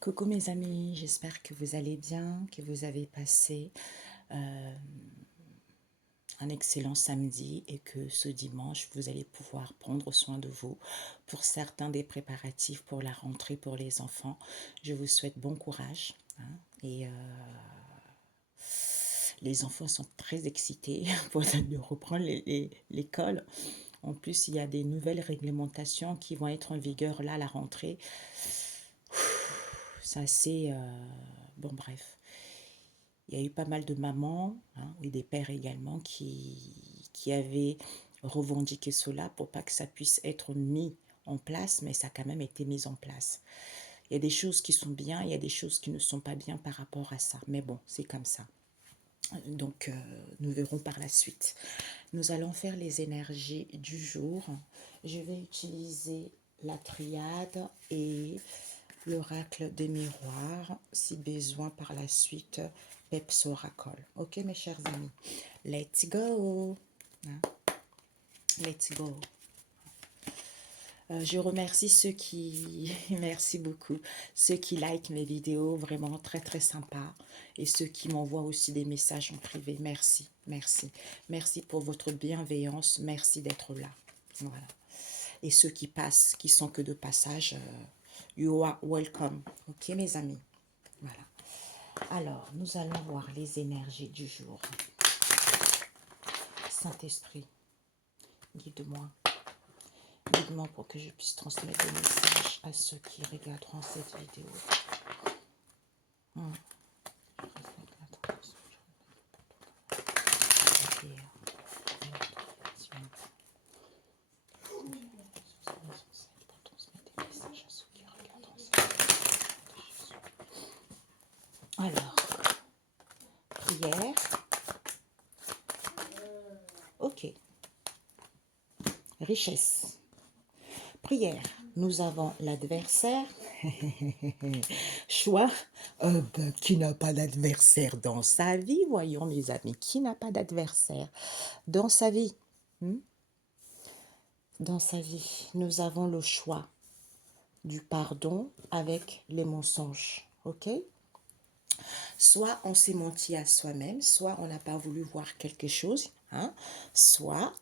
Coucou mes amis, j'espère que vous allez bien, que vous avez passé un excellent samedi et que ce dimanche, vous allez pouvoir prendre soin de vous. Pour certains des préparatifs pour la rentrée pour les enfants, je vous souhaite bon courage. Et les enfants sont très excités pour de reprendre l'école. En plus, il y a des nouvelles réglementations qui vont être en vigueur là à la rentrée. Ça, c'est... bon, bref. Il y a eu pas mal de mamans et des pères également qui avaient revendiqué cela pour pas que ça puisse être mis en place, mais ça a quand même été mis en place. Il y a des choses qui sont bien, il y a des choses qui ne sont pas bien par rapport à ça. Mais bon, c'est comme ça. Donc, nous verrons par la suite. Nous allons faire les énergies du jour. Je vais utiliser la triade et l'oracle des miroirs, si besoin par la suite, Peps Oracle. Ok, mes chers amis, let's go. Let's go. Je remercie ceux qui, merci beaucoup, ceux qui like mes vidéos, vraiment très très sympa, et ceux qui m'envoient aussi des messages en privé. Merci, merci, merci pour votre bienveillance, merci d'être là. Voilà. Et ceux qui passent, qui sont que de passage, you are welcome. Ok, mes amis. Voilà. Alors, nous allons voir les énergies du jour. Saint-Esprit, guide-moi. Guide-moi pour que je puisse transmettre des messages à ceux qui regarderont cette vidéo. Alors, prière. Ok. Richesse. Prière. Nous avons l'adversaire. Choix. Qui n'a pas d'adversaire dans sa vie? Voyons mes amis, qui n'a pas d'adversaire dans sa vie? Dans sa vie, nous avons le choix du pardon avec les mensonges. Ok? Soit on s'est menti à soi-même, soit on n'a pas voulu voir quelque chose, soit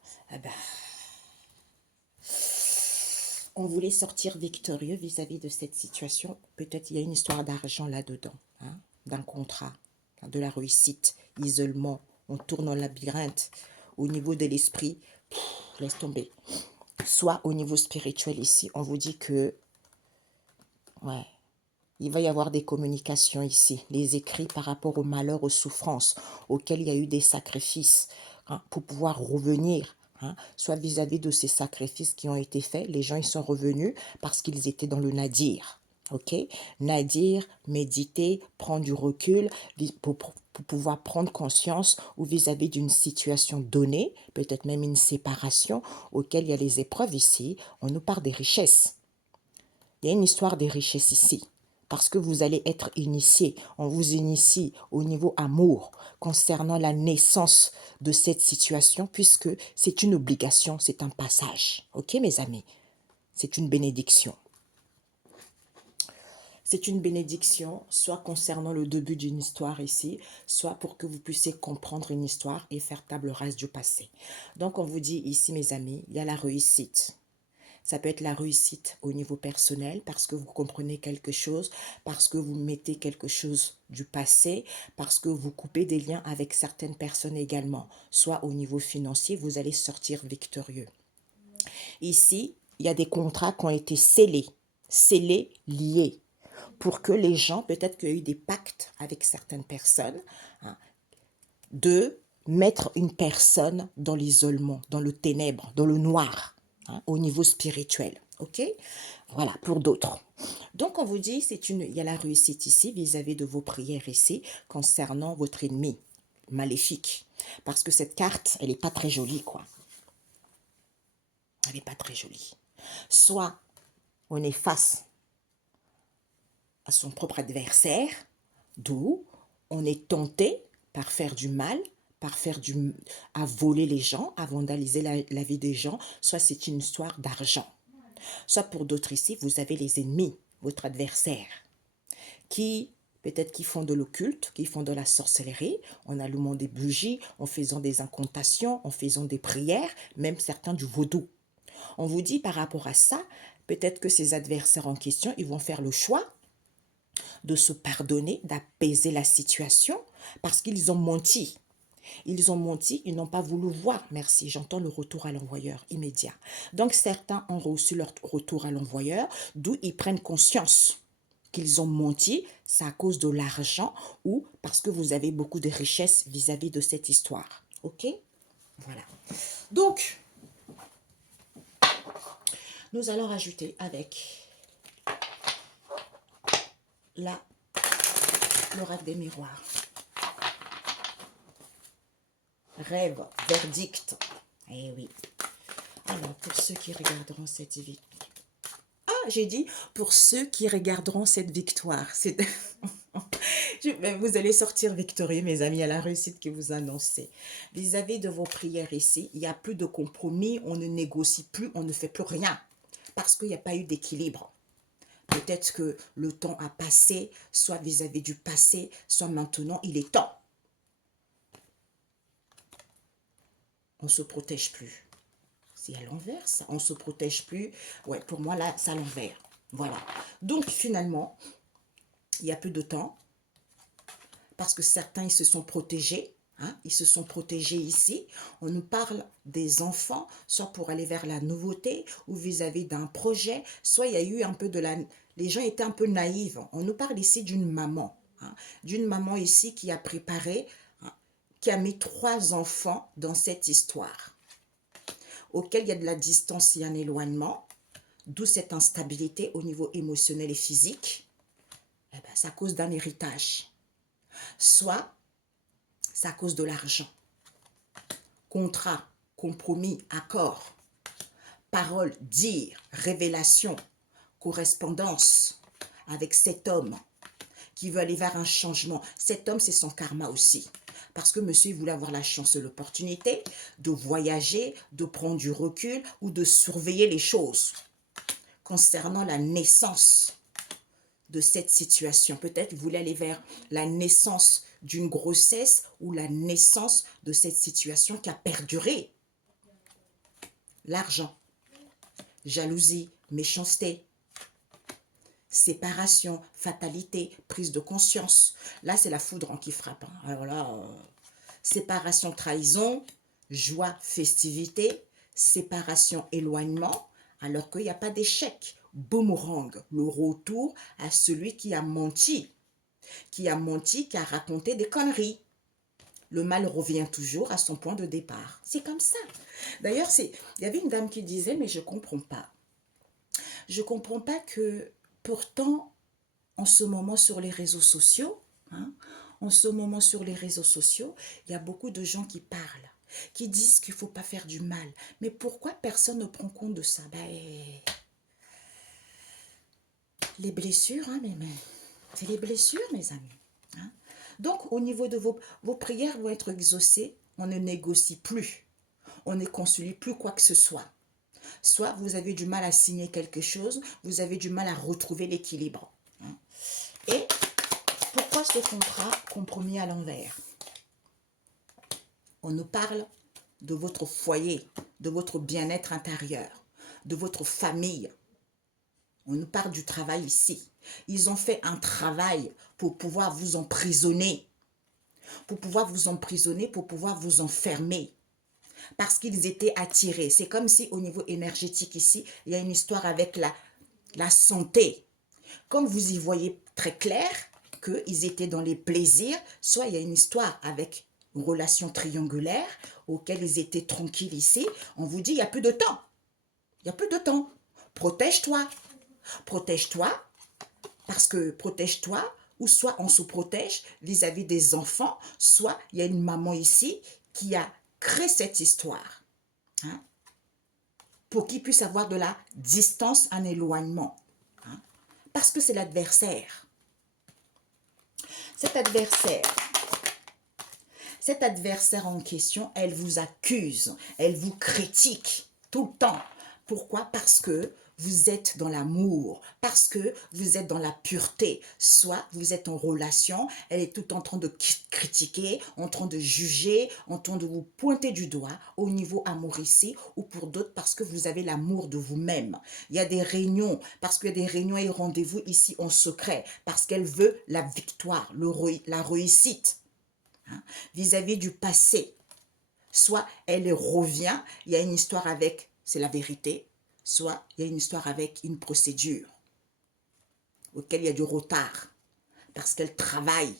on voulait sortir victorieux vis-à-vis de cette situation. Peut-être il y a une histoire d'argent là-dedans, d'un contrat, de la réussite, isolement, on tourne en labyrinthe. Au niveau de l'esprit, laisse tomber. Soit au niveau spirituel ici, on vous dit que, ouais, il va y avoir des communications ici, les écrits par rapport au malheur, aux souffrances, auxquels il y a eu des sacrifices pour pouvoir revenir. Soit vis-à-vis de ces sacrifices qui ont été faits, les gens ils sont revenus parce qu'ils étaient dans le nadir. Ok, nadir, méditer, prendre du recul pour pouvoir prendre conscience ou vis-à-vis d'une situation donnée, peut-être même une séparation, auquel il y a les épreuves ici. On nous parle des richesses. Il y a une histoire des richesses ici. Parce que vous allez être initié. On vous initie au niveau amour concernant la naissance de cette situation puisque c'est une obligation, c'est un passage. Ok mes amis? C'est une bénédiction. C'est une bénédiction, soit concernant le début d'une histoire ici, soit pour que vous puissiez comprendre une histoire et faire table rase du passé. Donc on vous dit ici mes amis, il y a la réussite. Ça peut être la réussite au niveau personnel parce que vous comprenez quelque chose, parce que vous mettez quelque chose du passé, parce que vous coupez des liens avec certaines personnes également. Soit au niveau financier, vous allez sortir victorieux. Ici, il y a des contrats qui ont été scellés, liés, pour que les gens, peut-être qu'il y a eu des pactes avec certaines personnes, de mettre une personne dans l'isolement, dans le ténèbre, dans le noir, au niveau spirituel. Ok? Voilà, pour d'autres. Donc, on vous dit, il y a la réussite ici, vis-à-vis de vos prières ici, concernant votre ennemi maléfique. Parce que cette carte, elle n'est pas très jolie, quoi. Elle n'est pas très jolie. Soit on est face à son propre adversaire, d'où on est tenté par faire du mal, à voler les gens, à vandaliser la vie des gens, soit c'est une histoire d'argent. Soit pour d'autres ici, vous avez les ennemis, votre adversaire. qui peut-être qui font de l'occulte, qui font de la sorcellerie, en allumant des bougies, en faisant des incantations, en faisant des prières, même certains du vaudou. On vous dit par rapport à ça, peut-être que ces adversaires en question, ils vont faire le choix de se pardonner, d'apaiser la situation, parce qu'ils ont menti. Ils ont menti, ils n'ont pas voulu voir. Merci, j'entends le retour à l'envoyeur immédiat. Donc certains ont reçu leur retour à l'envoyeur, d'où ils prennent conscience qu'ils ont menti, c'est à cause de l'argent ou parce que vous avez beaucoup de richesses vis-à-vis de cette histoire. Ok? Voilà. Donc, nous allons rajouter avec l'oracle des miroirs. Rêve, verdict. Eh oui. Alors, pour ceux qui regarderont cette vidéo. Ah, j'ai dit pour ceux qui regarderont cette victoire. Vous allez sortir victorieux, mes amis, à la réussite que vous annoncez. Vis-à-vis de vos prières ici, il n'y a plus de compromis, on ne négocie plus, on ne fait plus rien. Parce qu'il n'y a pas eu d'équilibre. Peut-être que le temps a passé, soit vis-à-vis du passé, soit maintenant, il est temps. On ne se protège plus. C'est à l'envers, ça. On ne se protège plus. Ouais, pour moi, là, c'est à l'envers. Voilà. Donc, finalement, il n'y a plus de temps. Parce que certains, ils se sont protégés. Hein, ils se sont protégés ici. On nous parle des enfants, soit pour aller vers la nouveauté ou vis-à-vis d'un projet. Soit il y a eu un peu de la... Les gens étaient un peu naïfs. On nous parle ici d'une maman. Hein, d'une maman ici qui a préparé, hein, qui a mis 3 enfants dans cette histoire. Auquel il y a de la distance et un éloignement. D'où cette instabilité au niveau émotionnel et physique. Eh ben, c'est à cause d'un héritage. Soit c'est à cause de l'argent. Contrat, compromis, accord, parole, dire, révélation, correspondance avec cet homme qui veut aller vers un changement. Cet homme, c'est son karma aussi. Parce que monsieur, il voulait avoir la chance et l'opportunité de voyager, de prendre du recul ou de surveiller les choses concernant la naissance de cette situation. Peut-être vous voulez aller vers la naissance d'une grossesse ou la naissance de cette situation qui a perduré. L'argent, jalousie, méchanceté, séparation, fatalité, prise de conscience. Là, c'est la foudre qui frappe. Hein. Alors là, séparation, trahison, joie, festivité, séparation, éloignement, alors qu'il n'y a pas d'échec. Boomerang, le retour à celui qui a menti, qui a raconté des conneries. Le mal revient toujours à son point de départ. C'est comme ça. D'ailleurs, il y avait une dame qui disait, mais je ne comprends pas. Je ne comprends pas que, pourtant, en ce moment sur les réseaux sociaux, hein, en ce moment sur les réseaux sociaux, il y a beaucoup de gens qui parlent, qui disent qu'il ne faut pas faire du mal. Mais pourquoi personne ne prend compte de ça? Les blessures, hein, c'est les blessures, mes amis. Hein. Donc, au niveau de vos prières vont être exaucées, on ne négocie plus, on ne consulte plus quoi que ce soit. Soit vous avez du mal à signer quelque chose, vous avez du mal à retrouver l'équilibre. Hein. Et pourquoi ce contrat compromis à l'envers? On nous parle de votre foyer, de votre bien-être intérieur, de votre famille. On nous parle du travail ici. Ils ont fait un travail pour pouvoir vous emprisonner. Pour pouvoir vous emprisonner, pour pouvoir vous enfermer. Parce qu'ils étaient attirés. C'est comme si au niveau énergétique ici, il y a une histoire avec la santé. Comme vous y voyez très clair qu'ils étaient dans les plaisirs, soit il y a une histoire avec une relation triangulaire auquel ils étaient tranquilles ici. On vous dit, il n'y a plus de temps. Il n'y a plus de temps. Protège-toi. Protège-toi, parce que protège-toi, ou soit on se protège vis-à-vis des enfants, soit il y a une maman ici qui a créé cette histoire. Hein, pour qu'ils puissent avoir de la distance, un éloignement. Hein, parce que c'est l'adversaire. Cet adversaire en question, elle vous accuse, elle vous critique tout le temps. Pourquoi? Parce que vous êtes dans l'amour, parce que vous êtes dans la pureté. Soit vous êtes en relation, elle est tout en train de critiquer, en train de juger, en train de vous pointer du doigt au niveau amour ici, ou pour d'autres parce que vous avez l'amour de vous-même. Il y a des réunions, parce qu'il y a des réunions et rendez-vous ici en secret, parce qu'elle veut la victoire, la réussite vis-à-vis du passé. Soit elle revient, il y a une histoire avec, c'est la vérité, soit il y a une histoire avec une procédure auquel il y a du retard, parce qu'elle travaille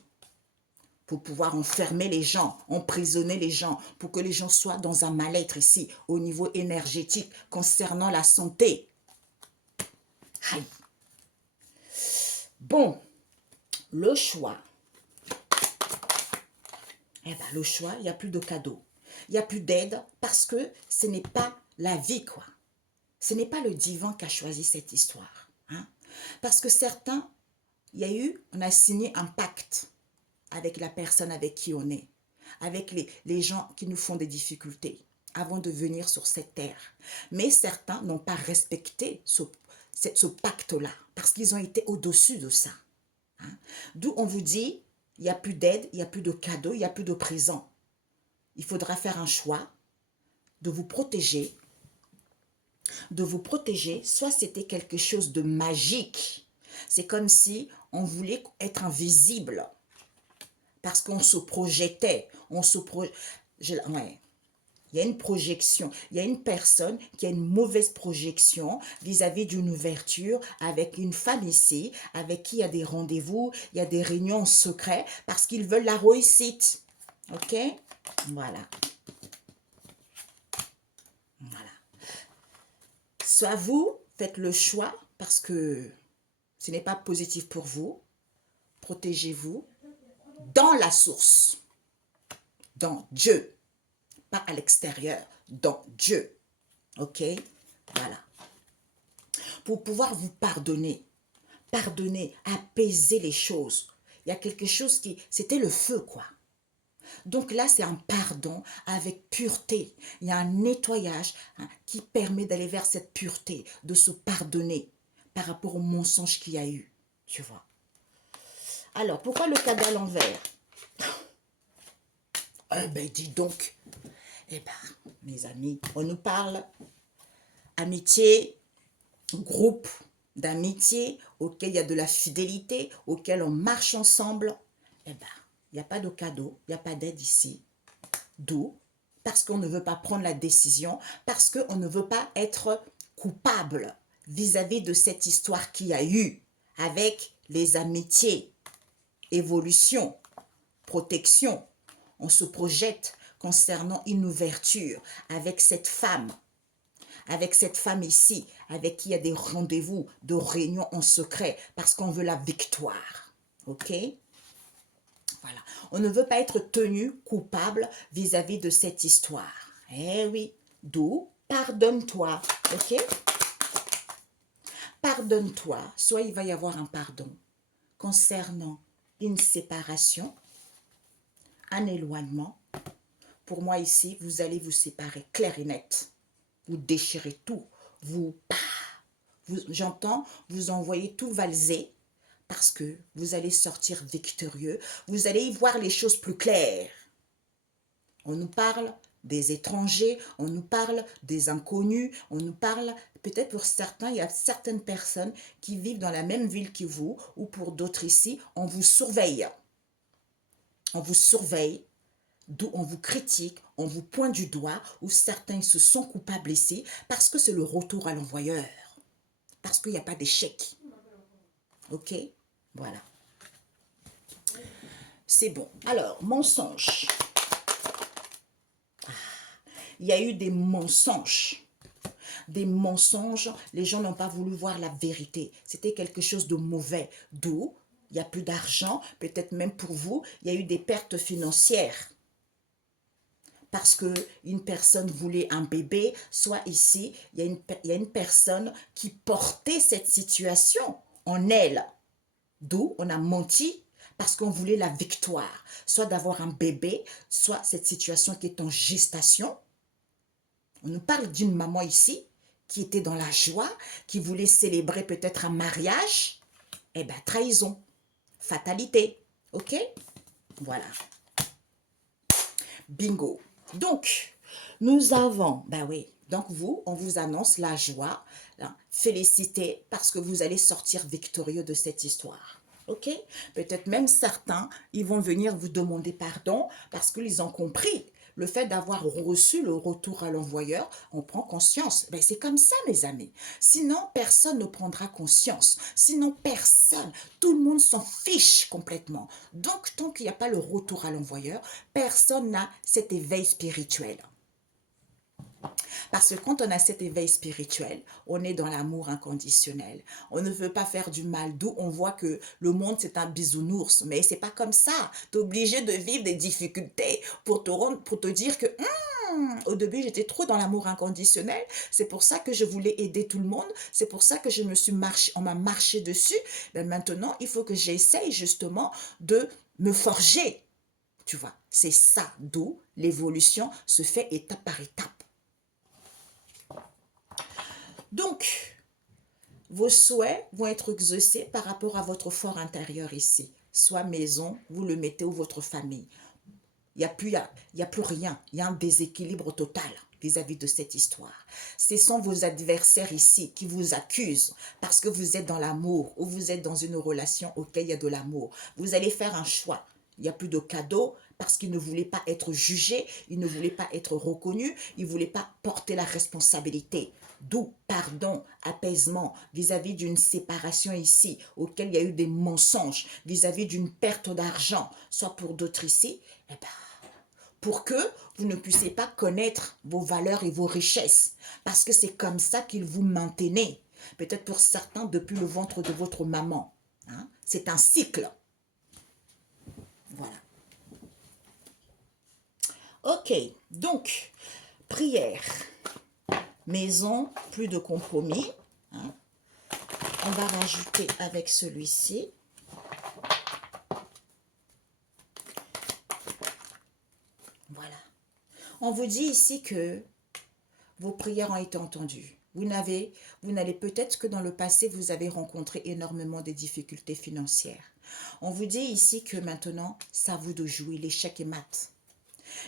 pour pouvoir enfermer les gens, emprisonner les gens, pour que les gens soient dans un mal-être ici, au niveau énergétique, concernant la santé. Aïe. Bon, le choix. Eh bien, le choix, il n'y a plus de cadeaux. Il n'y a plus d'aide parce que ce n'est pas la vie, quoi. Ce n'est pas le divin qui a choisi cette histoire. Hein? Parce que certains, on a signé un pacte avec la personne avec qui on est, avec les gens qui nous font des difficultés avant de venir sur cette terre. Mais certains n'ont pas respecté ce pacte-là parce qu'ils ont été au-dessus de ça. Hein? D'où on vous dit, il n'y a plus d'aide, il n'y a plus de cadeaux, il n'y a plus de présents. Il faudra faire un choix de vous protéger. Soit c'était quelque chose de magique. C'est comme si on voulait être invisible. Parce qu'on se projetait. Ouais. Il y a une projection. Il y a une personne qui a une mauvaise projection vis-à-vis d'une ouverture avec une femme ici, avec qui il y a des rendez-vous, il y a des réunions en secret, parce qu'ils veulent la réussite. Ok? Voilà. Voilà. Soit vous faites le choix, parce que ce n'est pas positif pour vous. Protégez-vous dans la source, dans Dieu. Pas à l'extérieur, dans Dieu. Ok? Voilà. Pour pouvoir vous pardonner, apaiser les choses. Il y a quelque chose c'était le feu, quoi. Donc là, c'est un pardon avec pureté. Il y a un nettoyage qui permet d'aller vers cette pureté, de se pardonner par rapport au mensonge qu'il y a eu. Tu vois? Alors, pourquoi le cadeau à l'envers? Eh ben, dis donc. Eh ben, mes amis, on nous parle amitié, groupe d'amitié auquel il y a de la fidélité, auquel on marche ensemble. Eh ben, il n'y a pas de cadeau, il n'y a pas d'aide ici. D'où? Parce qu'on ne veut pas prendre la décision, parce qu'on ne veut pas être coupable vis-à-vis de cette histoire qu'il y a eu avec les amitiés, évolution, protection. On se projette concernant une ouverture avec cette femme ici, avec qui il y a des rendez-vous, de réunions en secret, parce qu'on veut la victoire. Ok? Voilà. On ne veut pas être tenu coupable vis-à-vis de cette histoire. Eh oui. D'où pardonne-toi. Ok? Pardonne-toi. Soit il va y avoir un pardon concernant une séparation, un éloignement. Pour moi ici, vous allez vous séparer clair et net. Vous déchirez tout. J'entends, vous envoyez tout valser parce que vous allez sortir victorieux. Vous allez y voir les choses plus claires. On nous parle des étrangers, on nous parle des inconnus, on nous parle, peut-être pour certains, il y a certaines personnes qui vivent dans la même ville que vous, ou pour d'autres ici, on vous surveille. On vous surveille, d'où on vous critique, on vous pointe du doigt, ou certains se sont coupables ici, parce que c'est le retour à l'envoyeur. Parce qu'il n'y a pas d'échec. Ok? Voilà. C'est bon. Alors, mensonge. Il y a eu des mensonges. Des mensonges, les gens n'ont pas voulu voir la vérité. C'était quelque chose de mauvais. D'où il n'y a plus d'argent, peut-être même pour vous, il y a eu des pertes financières. Parce qu'une personne voulait un bébé, soit ici, il y a une personne qui portait cette situation en elle. D'où on a menti parce qu'on voulait la victoire, soit d'avoir un bébé, soit cette situation qui est en gestation. On nous parle d'une maman ici qui était dans la joie, qui voulait célébrer peut-être un mariage, eh bien, trahison, fatalité, ok? Voilà. Bingo. Donc, nous avons, ben oui, donc vous, on vous annonce la joie, hein, félicité parce que vous allez sortir victorieux de cette histoire. Ok? Peut-être même certains, ils vont venir vous demander pardon parce qu'ils ont compris. Le fait d'avoir reçu le retour à l'envoyeur, on prend conscience. Ben, c'est comme ça, mes amis. Sinon, personne ne prendra conscience. Sinon, personne. Tout le monde s'en fiche complètement. Donc, tant qu'il n'y a pas le retour à l'envoyeur, personne n'a cet éveil spirituel. Parce que quand on a cet éveil spirituel, on est dans l'amour inconditionnel. On ne veut pas faire du mal, d'où on voit que le monde c'est un bisounours. Mais c'est pas comme ça. Tu es obligé de vivre des difficultés pour te dire que au début, j'étais trop dans l'amour inconditionnel. C'est pour ça que je voulais aider tout le monde. C'est pour ça que on m'a marché dessus. Mais maintenant, il faut que j'essaye justement de me forger. Tu vois, c'est ça d'où l'évolution se fait étape par étape. Donc, vos souhaits vont être exaucés par rapport à votre fort intérieur ici. Soit maison, vous le mettez ou votre famille. Il n'y a plus rien. Il y a un déséquilibre total vis-à-vis de cette histoire. Ce sont vos adversaires ici qui vous accusent parce que vous êtes dans l'amour ou vous êtes dans une relation auquel il y a de l'amour. Vous allez faire un choix. Il n'y a plus de cadeaux parce qu'ils ne voulaient pas être jugés, ils ne voulaient pas être reconnus, ils ne voulaient pas porter la responsabilité. D'où pardon, apaisement vis-à-vis d'une séparation ici, auquel il y a eu des mensonges, vis-à-vis d'une perte d'argent, soit pour d'autres ici, eh ben, pour que vous ne puissiez pas connaître vos valeurs et vos richesses. Parce que c'est comme ça qu'ils vous maintenaient. Peut-être pour certains depuis le ventre de votre maman. Hein? C'est un cycle. Voilà. Ok, donc, prière. Maison, plus de compromis. Hein? On va rajouter avec celui-ci. Voilà. On vous dit ici que vos prières ont été entendues. Vous n'allez peut-être que dans le passé, vous avez rencontré énormément de difficultés financières. On vous dit ici que maintenant, c'est à vous de jouer. L'échec est mat.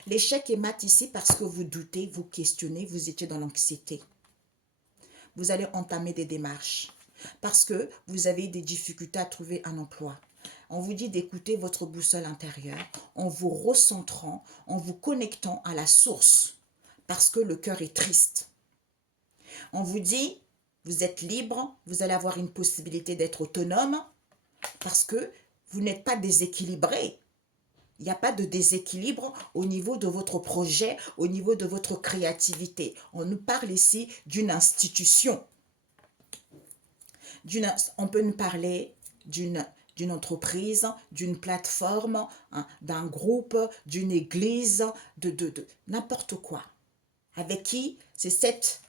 L'échec est mat ici parce que vous doutez, vous questionnez, vous étiez dans l'anxiété. Vous allez entamer des démarches parce que vous avez des difficultés à trouver un emploi. On vous dit d'écouter votre boussole intérieure en vous recentrant, en vous connectant à la source parce que le cœur est triste. On vous dit, vous êtes libre, vous allez avoir une possibilité d'être autonome parce que vous n'êtes pas déséquilibré. Il n'y a pas de déséquilibre au niveau de votre projet, au niveau de votre créativité. On nous parle ici d'une institution. On peut nous parler d'une entreprise, d'une plateforme, hein, d'un groupe, d'une église, de n'importe quoi. Avec qui c'est cette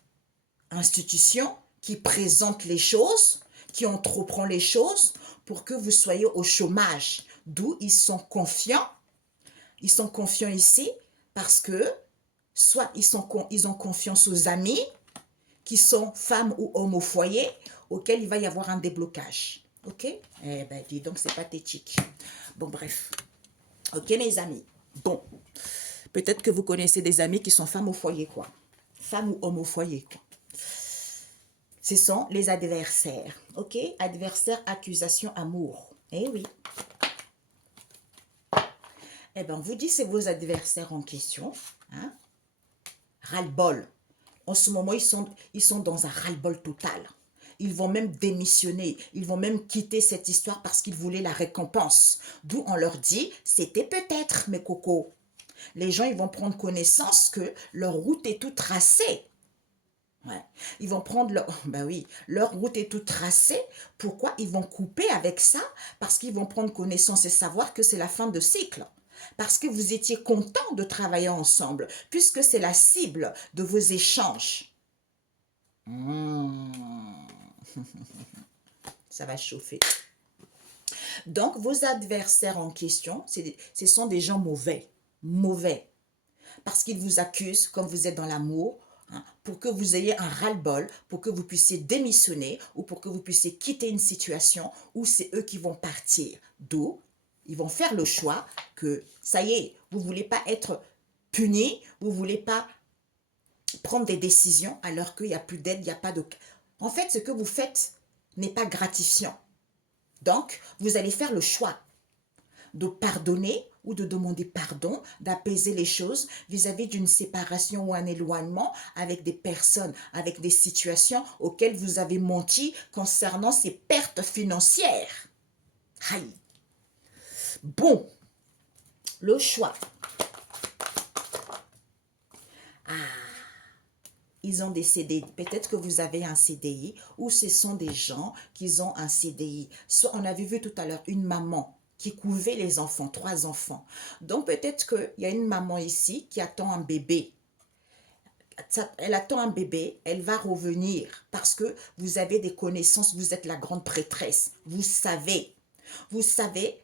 institution qui présente les choses, qui entreprend les choses pour que vous soyez au chômage. D'où ils sont confiants. Ils sont confiants ici parce que soit ils ont confiance aux amis qui sont femmes ou hommes au foyer auquel il va y avoir un déblocage. Ok? Eh ben, dis donc, c'est pathétique. Bon, bref. Ok, mes amis. Bon. Peut-être que vous connaissez des amis qui sont femmes au foyer, quoi. Femmes ou hommes au foyer, quoi. Ce sont les adversaires. Ok? Adversaire, accusation, amour. Eh oui. Eh bien, on vous dit c'est vos adversaires en question. Hein? Ras-le-bol. En ce moment, ils sont dans un ras-le-bol total. Ils vont même démissionner. Ils vont même quitter cette histoire parce qu'ils voulaient la récompense. D'où on leur dit, c'était peut-être, mes cocos. Les gens, ils vont prendre connaissance que leur route est toute tracée. Ouais. Ils vont prendre ben oui, leur route est toute tracée. Pourquoi ils vont couper avec ça? Parce qu'ils vont prendre connaissance et savoir que c'est la fin de cycle. Parce que vous étiez contents de travailler ensemble, puisque c'est la cible de vos échanges. Ça va chauffer. Donc, vos adversaires en question, ce sont des gens mauvais. Mauvais. Parce qu'ils vous accusent, comme vous êtes dans l'amour, hein, pour que vous ayez un ras-le-bol, pour que vous puissiez démissionner ou pour que vous puissiez quitter une situation où c'est eux qui vont partir. D'où ils vont faire le choix que, ça y est, vous ne voulez pas être puni, vous ne voulez pas prendre des décisions alors qu'il n'y a plus d'aide, il n'y a pas de... En fait, ce que vous faites n'est pas gratifiant. Donc, vous allez faire le choix de pardonner ou de demander pardon, d'apaiser les choses vis-à-vis d'une séparation ou un éloignement avec des personnes, avec des situations auxquelles vous avez menti concernant ces pertes financières. Aïe. Bon, le choix. Ils ont des CDI. Peut-être que vous avez un CDI ou ce sont des gens qui ont un CDI. Soit on avait vu tout à l'heure une maman qui couvait les enfants, 3 enfants. Donc peut-être qu'il y a une maman ici qui attend un bébé. Elle attend un bébé, elle va revenir parce que vous avez des connaissances, vous êtes la grande prêtresse. Vous savez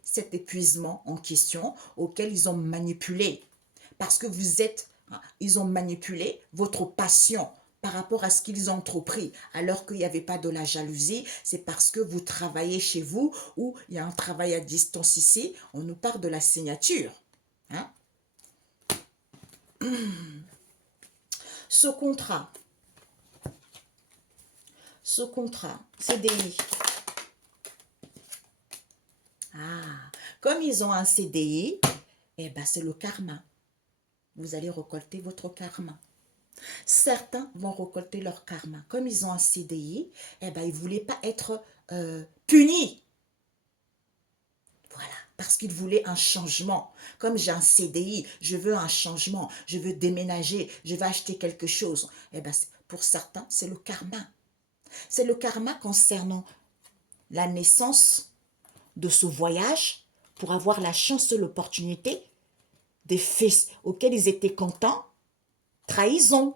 cet épuisement en question auquel ils ont manipulé. Parce que ils ont manipulé votre passion par rapport à ce qu'ils ont entrepris, alors qu'il n'y avait pas de la jalousie. C'est parce que vous travaillez chez vous ou il y a un travail à distance ici. On nous parle de la signature. Hein? Ce contrat, CDI. Comme ils ont un CDI, eh ben c'est le karma. Vous allez récolter votre karma. Certains vont récolter leur karma. Comme ils ont un CDI, eh ben, ils ne voulaient pas être punis. Voilà, parce qu'ils voulaient un changement. Comme j'ai un CDI, je veux un changement, je veux déménager, je veux acheter quelque chose. Eh ben, pour certains, c'est le karma. C'est le karma concernant la naissance de ce voyage pour avoir la chance, l'opportunité des faits auxquels ils étaient contents. Trahison,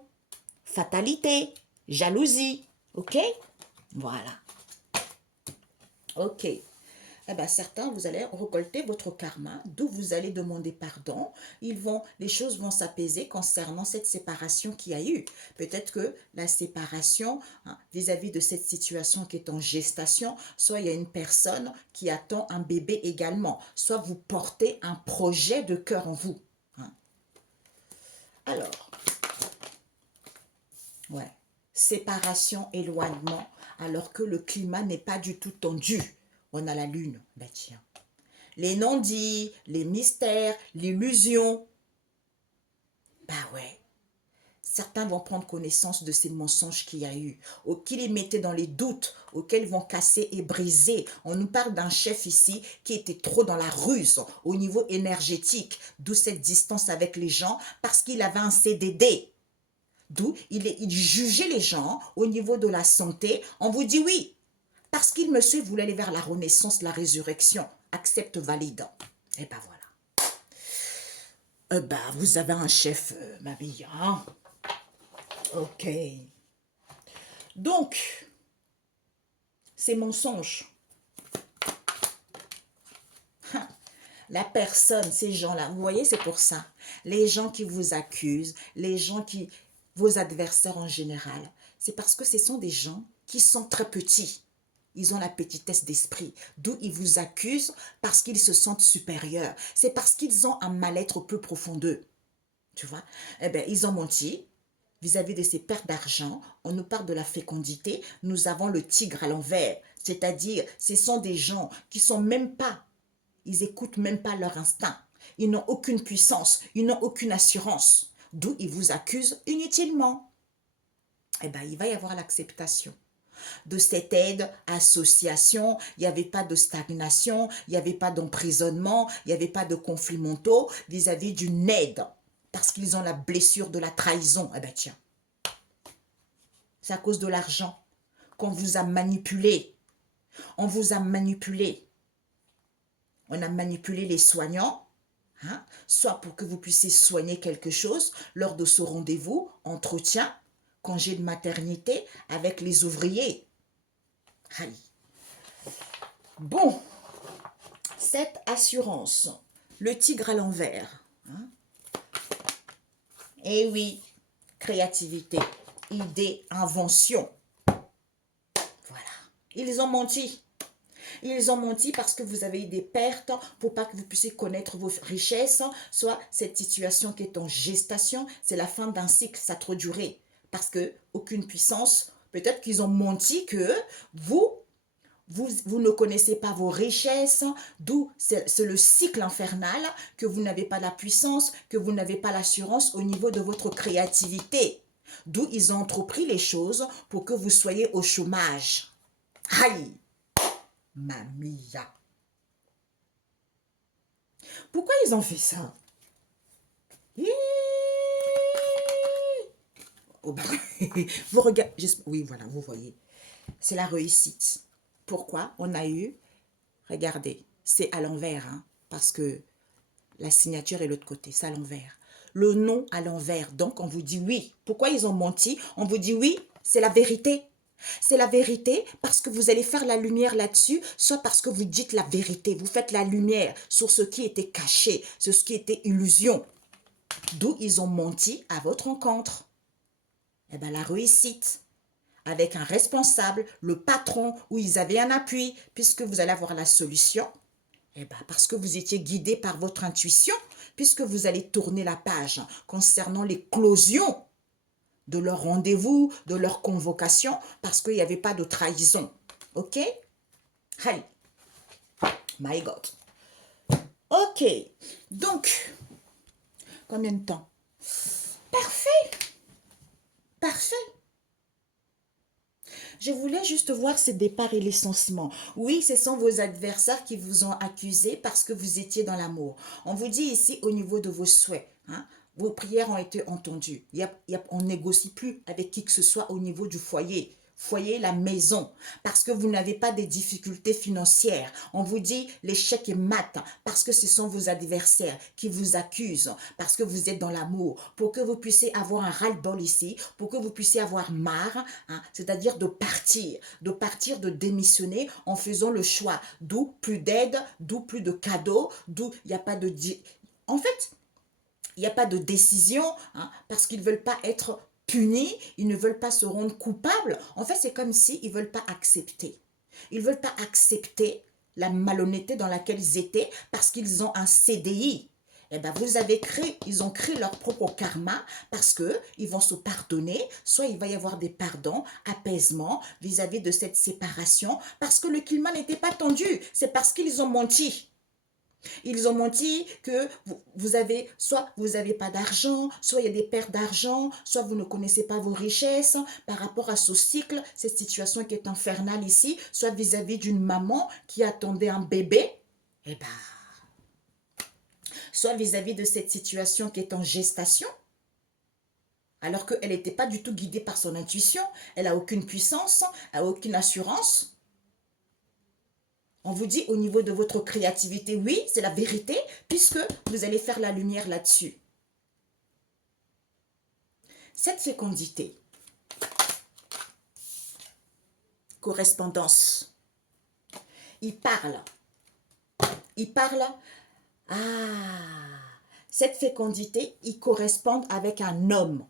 fatalité, jalousie, ok? Voilà. Ok. Eh bien, certains, vous allez récolter votre karma, d'où vous allez demander pardon. Les choses vont s'apaiser concernant cette séparation qu'il y a eu. Peut-être que la séparation, vis-à-vis de cette situation qui est en gestation, soit il y a une personne qui attend un bébé également, soit vous portez un projet de cœur en vous. Hein. Alors, ouais, séparation, éloignement, alors que le climat n'est pas du tout tendu. On a la lune, ben tiens. Les non-dits, les mystères, l'illusion. Bah ouais. Certains vont prendre connaissance de ces mensonges qu'il y a eu, qui les mettaient dans les doutes, auxquels ils vont casser et briser. On nous parle d'un chef ici qui était trop dans la ruse au niveau énergétique, d'où cette distance avec les gens, parce qu'il avait un CDD. D'où il jugeait les gens au niveau de la santé. On vous dit oui, parce qu'il, monsieur, voulait aller vers la renaissance, la résurrection. Accepte, valide. Et ben voilà. Vous avez un chef, ma vie. Hein? Ok. Donc, ces mensonges. La personne, ces gens-là, vous voyez, c'est pour ça. Les gens qui vous accusent, vos adversaires en général, c'est parce que ce sont des gens qui sont très petits. Ils ont la petitesse d'esprit, d'où ils vous accusent parce qu'ils se sentent supérieurs. C'est parce qu'ils ont un mal-être peu profond d'eux. Tu vois? Eh bien, ils ont menti vis-à-vis de ces pertes d'argent. On nous parle de la fécondité. Nous avons le tigre à l'envers. C'est-à-dire, ce sont des gens qui sont même pas, ils écoutent même pas leur instinct. Ils n'ont aucune puissance, ils n'ont aucune assurance. D'où ils vous accusent inutilement. Eh bien, il va y avoir l'acceptation de cette aide, association, il n'y avait pas de stagnation, il n'y avait pas d'emprisonnement, il n'y avait pas de conflits mentaux vis-à-vis d'une aide, parce qu'ils ont la blessure de la trahison. Eh bien tiens, c'est à cause de l'argent qu'on vous a manipulé. On vous a manipulé. On a manipulé les soignants, hein, soit pour que vous puissiez soigner quelque chose lors de ce rendez-vous, entretien, congé de maternité avec les ouvriers. Aïe. Bon, cette assurance, le tigre à l'envers. Hein? Eh oui, créativité. idée, invention. Voilà. Ils ont menti. Ils ont menti parce que vous avez eu des pertes pour pas que vous puissiez connaître vos richesses. Soit cette situation qui est en gestation, c'est la fin d'un cycle, ça a trop duré. Parce que aucune puissance, peut-être qu'ils ont menti que vous ne connaissez pas vos richesses, d'où c'est le cycle infernal, que vous n'avez pas la puissance, que vous n'avez pas l'assurance au niveau de votre créativité. D'où ils ont entrepris les choses pour que vous soyez au chômage. Aïe, mamia. Pourquoi ils ont fait ça? Oh, bah, vous regardez, oui, voilà, vous voyez. C'est la réussite. Pourquoi? On a eu, regardez, c'est à l'envers, hein, parce que la signature est l'autre côté, c'est à l'envers. Le nom à l'envers, donc on vous dit oui. Pourquoi ils ont menti? On vous dit oui, c'est la vérité. C'est la vérité parce que vous allez faire la lumière là-dessus, soit parce que vous dites la vérité, vous faites la lumière sur ce qui était caché, sur ce qui était illusion. D'où ils ont menti à votre rencontre. Eh bien, la réussite, avec un responsable, le patron, où ils avaient un appui, puisque vous allez avoir la solution. Eh bien, parce que vous étiez guidé par votre intuition, puisque vous allez tourner la page concernant l'éclosion de leur rendez-vous, de leur convocation, parce qu'il n'y avait pas de trahison. OK? Allez. My God. OK. Donc, combien de temps? Parfait. Parfait. Je voulais juste voir ces départs et licenciements. Oui, ce sont vos adversaires qui vous ont accusé parce que vous étiez dans l'amour. On vous dit ici au niveau de vos souhaits, hein, vos prières ont été entendues. On ne négocie plus avec qui que ce soit au niveau du foyer. Foyer, la maison, parce que vous n'avez pas des difficultés financières. On vous dit l'échec est mat, parce que ce sont vos adversaires qui vous accusent, parce que vous êtes dans l'amour, pour que vous puissiez avoir un ras-le-bol ici, pour que vous puissiez avoir marre, hein, c'est-à-dire de partir, de démissionner en faisant le choix, d'où plus d'aide, d'où plus de cadeaux, d'où il n'y a pas de... En fait, il n'y a pas de décision, hein, parce qu'ils ne veulent pas être punis, ils ne veulent pas se rendre coupables. En fait, c'est comme s'ils ne veulent pas accepter. Ils ne veulent pas accepter la malhonnêteté dans laquelle ils étaient parce qu'ils ont un CDI. Eh bien, ils ont créé leur propre karma parce qu'ils vont se pardonner, soit il va y avoir des pardons, apaisement vis-à-vis de cette séparation parce que le climat n'était pas tendu. C'est parce qu'ils ont menti. Ils ont menti que soit vous n'avez pas d'argent, soit il y a des pertes d'argent, soit vous ne connaissez pas vos richesses par rapport à ce cycle, cette situation qui est infernale ici, soit vis-à-vis d'une maman qui attendait un bébé, eh ben, soit vis-à-vis de cette situation qui est en gestation, alors qu'elle n'était pas du tout guidée par son intuition, elle n'a aucune puissance, elle n'a aucune assurance. On vous dit au niveau de votre créativité, oui, c'est la vérité, puisque vous allez faire la lumière là-dessus. Cette fécondité, correspondance, il parle, cette fécondité, il correspond avec un homme,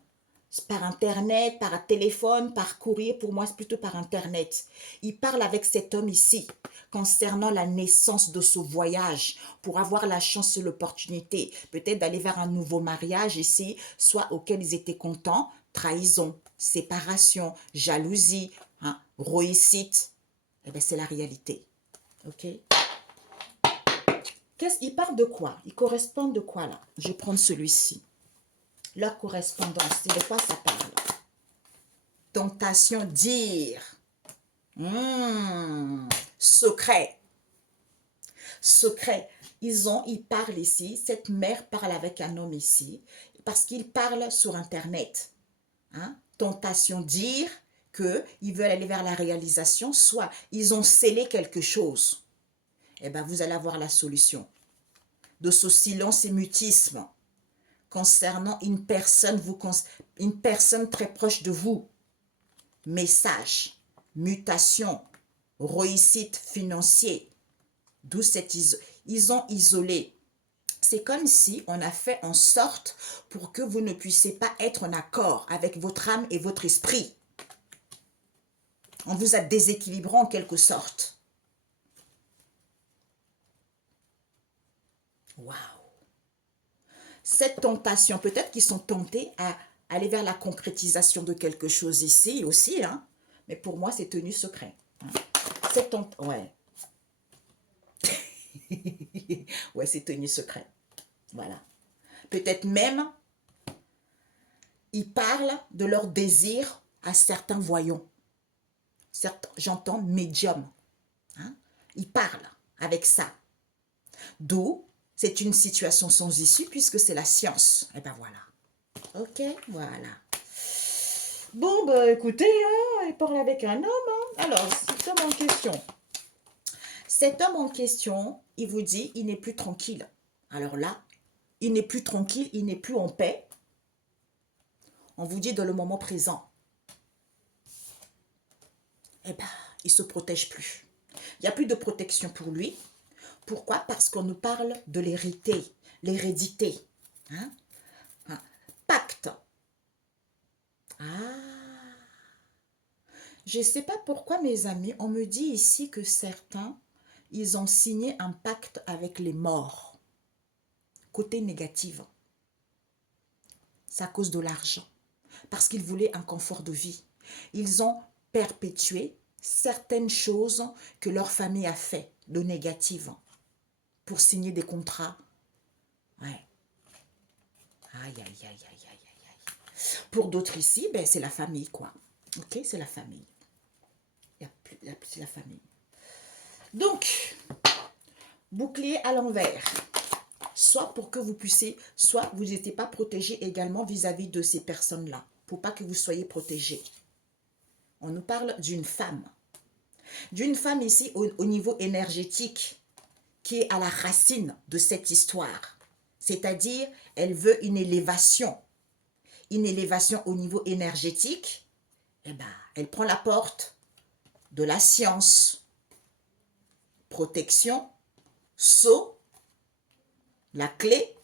par internet, par téléphone, par courrier, pour moi c'est plutôt par internet. Il parle avec cet homme ici concernant la naissance de ce voyage pour avoir la chance et l'opportunité peut-être d'aller vers un nouveau mariage ici, soit auquel ils étaient contents, trahison, séparation, jalousie, hein, réussite. Eh bien c'est la réalité. Ok? Il parle de quoi? Il correspond de quoi là? Je vais prendre celui-ci. Leur correspondance, c'est de quoi ça parle? Tentation, dire. Secret. Secret. Ils parlent ici, cette mère parle avec un homme ici, parce qu'ils parlent sur Internet. Hein? Tentation, dire qu'ils veulent aller vers la réalisation, soit ils ont scellé quelque chose. Eh bien, vous allez avoir la solution de ce silence et mutisme concernant une personne très proche de vous. Message, mutation, réussite financière. D'où ils ont isolé c'est comme si on a fait en sorte pour que vous ne puissiez pas être en accord avec votre âme et votre esprit. On vous a déséquilibré en quelque sorte. Waouh! Cette tentation, peut-être qu'ils sont tentés à aller vers la concrétisation de quelque chose ici aussi, hein, mais pour moi, c'est tenu secret. Hein. Ouais. Ouais, c'est tenu secret. Voilà. Peut-être même, ils parlent de leur désir à certains voyants. J'entends médium. Hein? Ils parlent avec ça. D'où, c'est une situation sans issue puisque c'est la science. Et ben voilà. Ok, voilà. Bon, bah écoutez, hein, il parle avec un homme. Hein. Alors, cet homme en question. Cet homme en question, il vous dit, il n'est plus tranquille. Alors là, il n'est plus tranquille, il n'est plus en paix. On vous dit dans le moment présent. Eh ben, il ne se protège plus. Il n'y a plus de protection pour lui. Pourquoi? Parce qu'on nous parle de l'hérédité. Hein? Hein? Pacte. Ah. Je ne sais pas pourquoi, mes amis, on me dit ici que certains, ils ont signé un pacte avec les morts. Côté négatif. C'est à cause de l'argent. Parce qu'ils voulaient un confort de vie. Ils ont perpétué certaines choses que leur famille a fait de négatives pour signer des contrats. Ouais. Aïe, aïe, aïe, aïe, aïe, aïe, aïe. Pour d'autres ici, ben, c'est la famille, quoi. Ok, c'est la famille. C'est la famille. Donc, bouclier à l'envers. Soit pour que vous puissiez, soit vous n'étiez pas protégé également vis-à-vis de ces personnes-là. Pour pas que vous soyez protégés. On nous parle d'une femme. D'une femme ici au niveau énergétique qui est à la racine de cette histoire. C'est-à-dire, elle veut une élévation au niveau énergétique. Eh ben, elle prend la porte de la science, protection, sceau, la clé,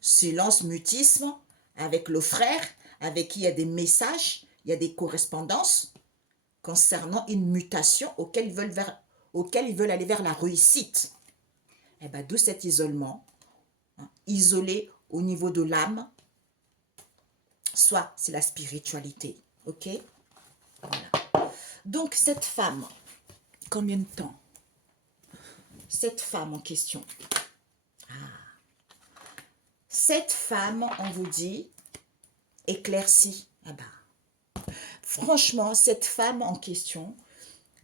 silence, mutisme, avec le frère, avec qui il y a des messages, il y a des correspondances concernant une mutation auquel ils veulent aller vers la réussite. Eh ben, d'où cet isolement, hein, isolé au niveau de l'âme, soit c'est la spiritualité, ok? Voilà. Donc cette femme, combien de temps? Cette femme en question. Cette femme, on vous dit, éclaircie. Ah ben, franchement, cette femme en question,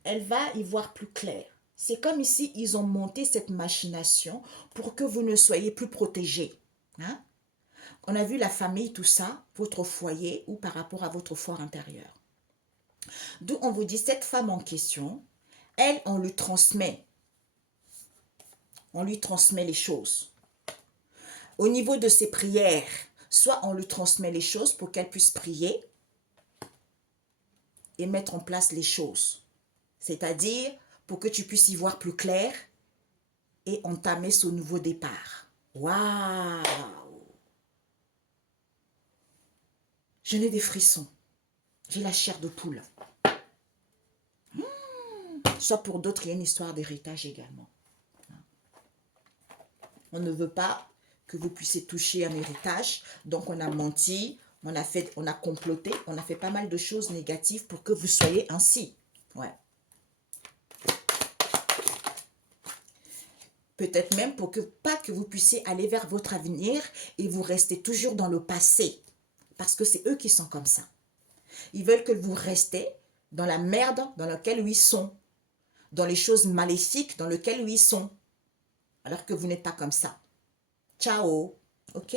elle va y voir plus clair. C'est comme ici, ils ont monté cette machination pour que vous ne soyez plus protégés. Hein? On a vu la famille, tout ça, votre foyer ou par rapport à votre fort intérieur. D'où on vous dit, cette femme en question, elle, on lui transmet. On lui transmet les choses. Au niveau de ses prières, soit on lui transmet les choses pour qu'elle puisse prier et mettre en place les choses. C'est-à-dire pour que tu puisses y voir plus clair et entamer ce nouveau départ. Waouh! Je n'ai des frissons. J'ai la chair de poule. Soit pour d'autres, il y a une histoire d'héritage également. On ne veut pas que vous puissiez toucher un héritage. Donc, on a menti, on a comploté, on a fait pas mal de choses négatives pour que vous soyez ainsi. Ouais. Peut-être même pour que pas que vous puissiez aller vers votre avenir et vous restez toujours dans le passé. Parce que c'est eux qui sont comme ça. Ils veulent que vous restez dans la merde dans laquelle ils sont. Dans les choses maléfiques dans lesquelles ils sont. Alors que vous n'êtes pas comme ça. Ciao. Ok?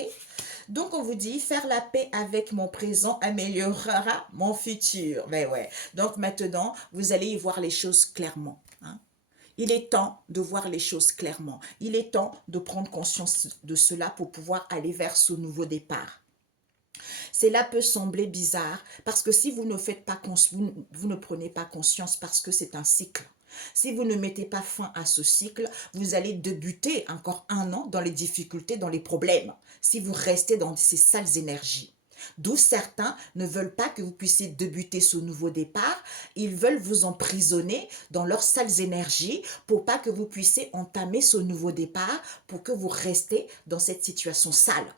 Donc, on vous dit, faire la paix avec mon présent améliorera mon futur. Ben ouais. Donc, maintenant, vous allez y voir les choses clairement. Hein? Il est temps de voir les choses clairement. Il est temps de prendre conscience de cela pour pouvoir aller vers ce nouveau départ. Cela peut sembler bizarre parce que si vous ne faites pas vous ne prenez pas conscience parce que c'est un cycle. Si vous ne mettez pas fin à ce cycle, vous allez débuter encore 1 an dans les difficultés, dans les problèmes, si vous restez dans ces sales énergies. D'où certains ne veulent pas que vous puissiez débuter ce nouveau départ. Ils veulent vous emprisonner dans leurs sales énergies pour pas que vous puissiez entamer ce nouveau départ, pour que vous restez dans cette situation sale.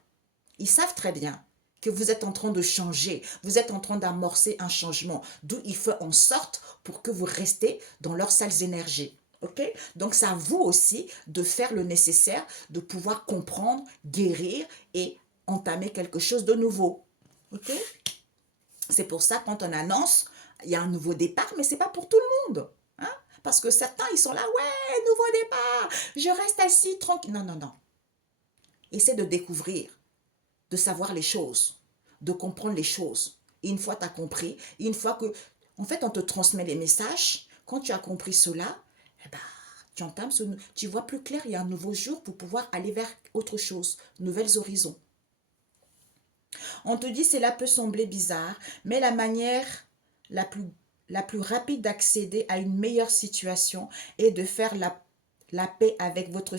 Ils savent très bien que vous êtes en train de changer, vous êtes en train d'amorcer un changement, d'où il fait en sorte pour que vous restez dans leurs sales énergies. Ok? Donc c'est à vous aussi de faire le nécessaire, de pouvoir comprendre, guérir et entamer quelque chose de nouveau. Ok? C'est pour ça quand on annonce, il y a un nouveau départ, mais c'est pas pour tout le monde. Hein? Parce que certains, ils sont là, ouais, nouveau départ, je reste assis tranquille. Non, non, non. Essaie de découvrir, de savoir les choses, de comprendre les choses. Et une fois tu as compris, une fois que, en fait, on te transmet les messages, quand tu as compris cela, eh ben, tu entames, tu vois plus clair, il y a un nouveau jour pour pouvoir aller vers autre chose, nouvelles horizons. On te dit, cela peut sembler bizarre, mais la manière la plus, la plus rapide d'accéder à une meilleure situation est de faire la paix avec votre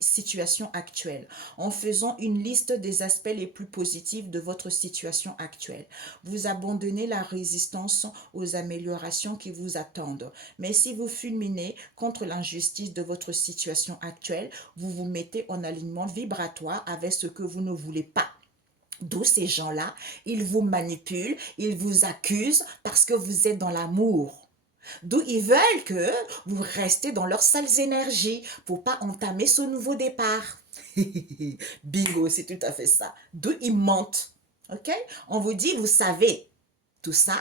situation actuelle, en faisant une liste des aspects les plus positifs de votre situation actuelle. Vous abandonnez la résistance aux améliorations qui vous attendent. Mais si vous fulminez contre l'injustice de votre situation actuelle, vous vous mettez en alignement vibratoire avec ce que vous ne voulez pas. D'où ces gens-là, ils vous manipulent, ils vous accusent parce que vous êtes dans l'amour. D'où ils veulent que vous restez dans leurs sales énergies pour pas entamer ce nouveau départ. Bingo, c'est tout à fait ça. D'où ils mentent. Ok? On vous dit, vous savez tout ça.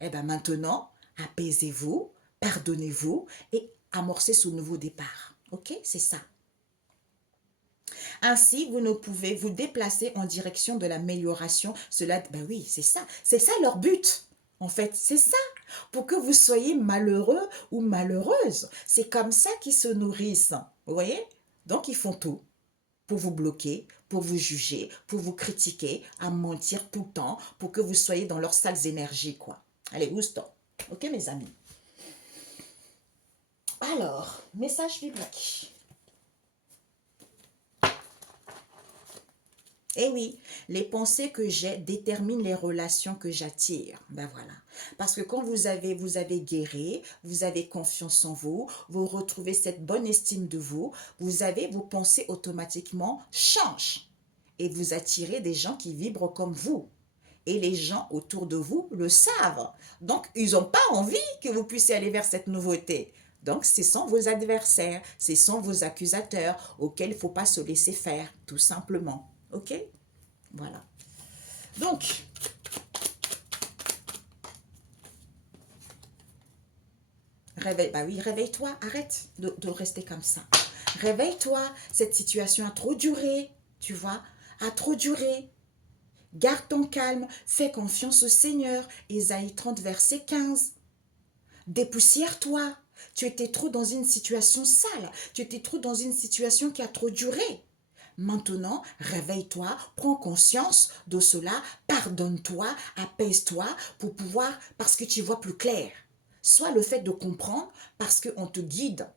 Eh bien maintenant, apaisez-vous, pardonnez-vous et amorcez ce nouveau départ. Ok? C'est ça. Ainsi, vous ne pouvez vous déplacer en direction de l'amélioration. Cela, ben oui, c'est ça. C'est ça leur but. En fait, c'est ça. Pour que vous soyez malheureux ou malheureuse. C'est comme ça qu'ils se nourrissent. Vous voyez? Donc, ils font tout pour vous bloquer, pour vous juger, pour vous critiquer, à mentir tout le temps, pour que vous soyez dans leurs sales énergies, quoi. Allez, Houston. Ok, mes amis? Alors, message biblique. Eh oui, les pensées que j'ai déterminent les relations que j'attire. Ben voilà. Parce que quand vous avez guéri, vous avez confiance en vous, vous retrouvez cette bonne estime de vous, vos pensées automatiquement changent. Et vous attirez des gens qui vibrent comme vous. Et les gens autour de vous le savent. Donc, ils n'ont pas envie que vous puissiez aller vers cette nouveauté. Donc, ce sont vos adversaires, ce sont vos accusateurs auxquels il ne faut pas se laisser faire, tout simplement. Ok? Voilà. Donc, bah oui, réveille-toi, arrête de rester comme ça. Réveille-toi, cette situation a trop duré, tu vois, a trop duré. Garde ton calme, fais confiance au Seigneur. Ésaïe 30, verset 15. Dépoussière-toi. Tu étais trop dans une situation sale. Tu étais trop dans une situation qui a trop duré. Maintenant, réveille-toi, prends conscience de cela, pardonne-toi, apaise-toi pour pouvoir, parce que tu vois plus clair. Soit le fait de comprendre, parce qu'on te guide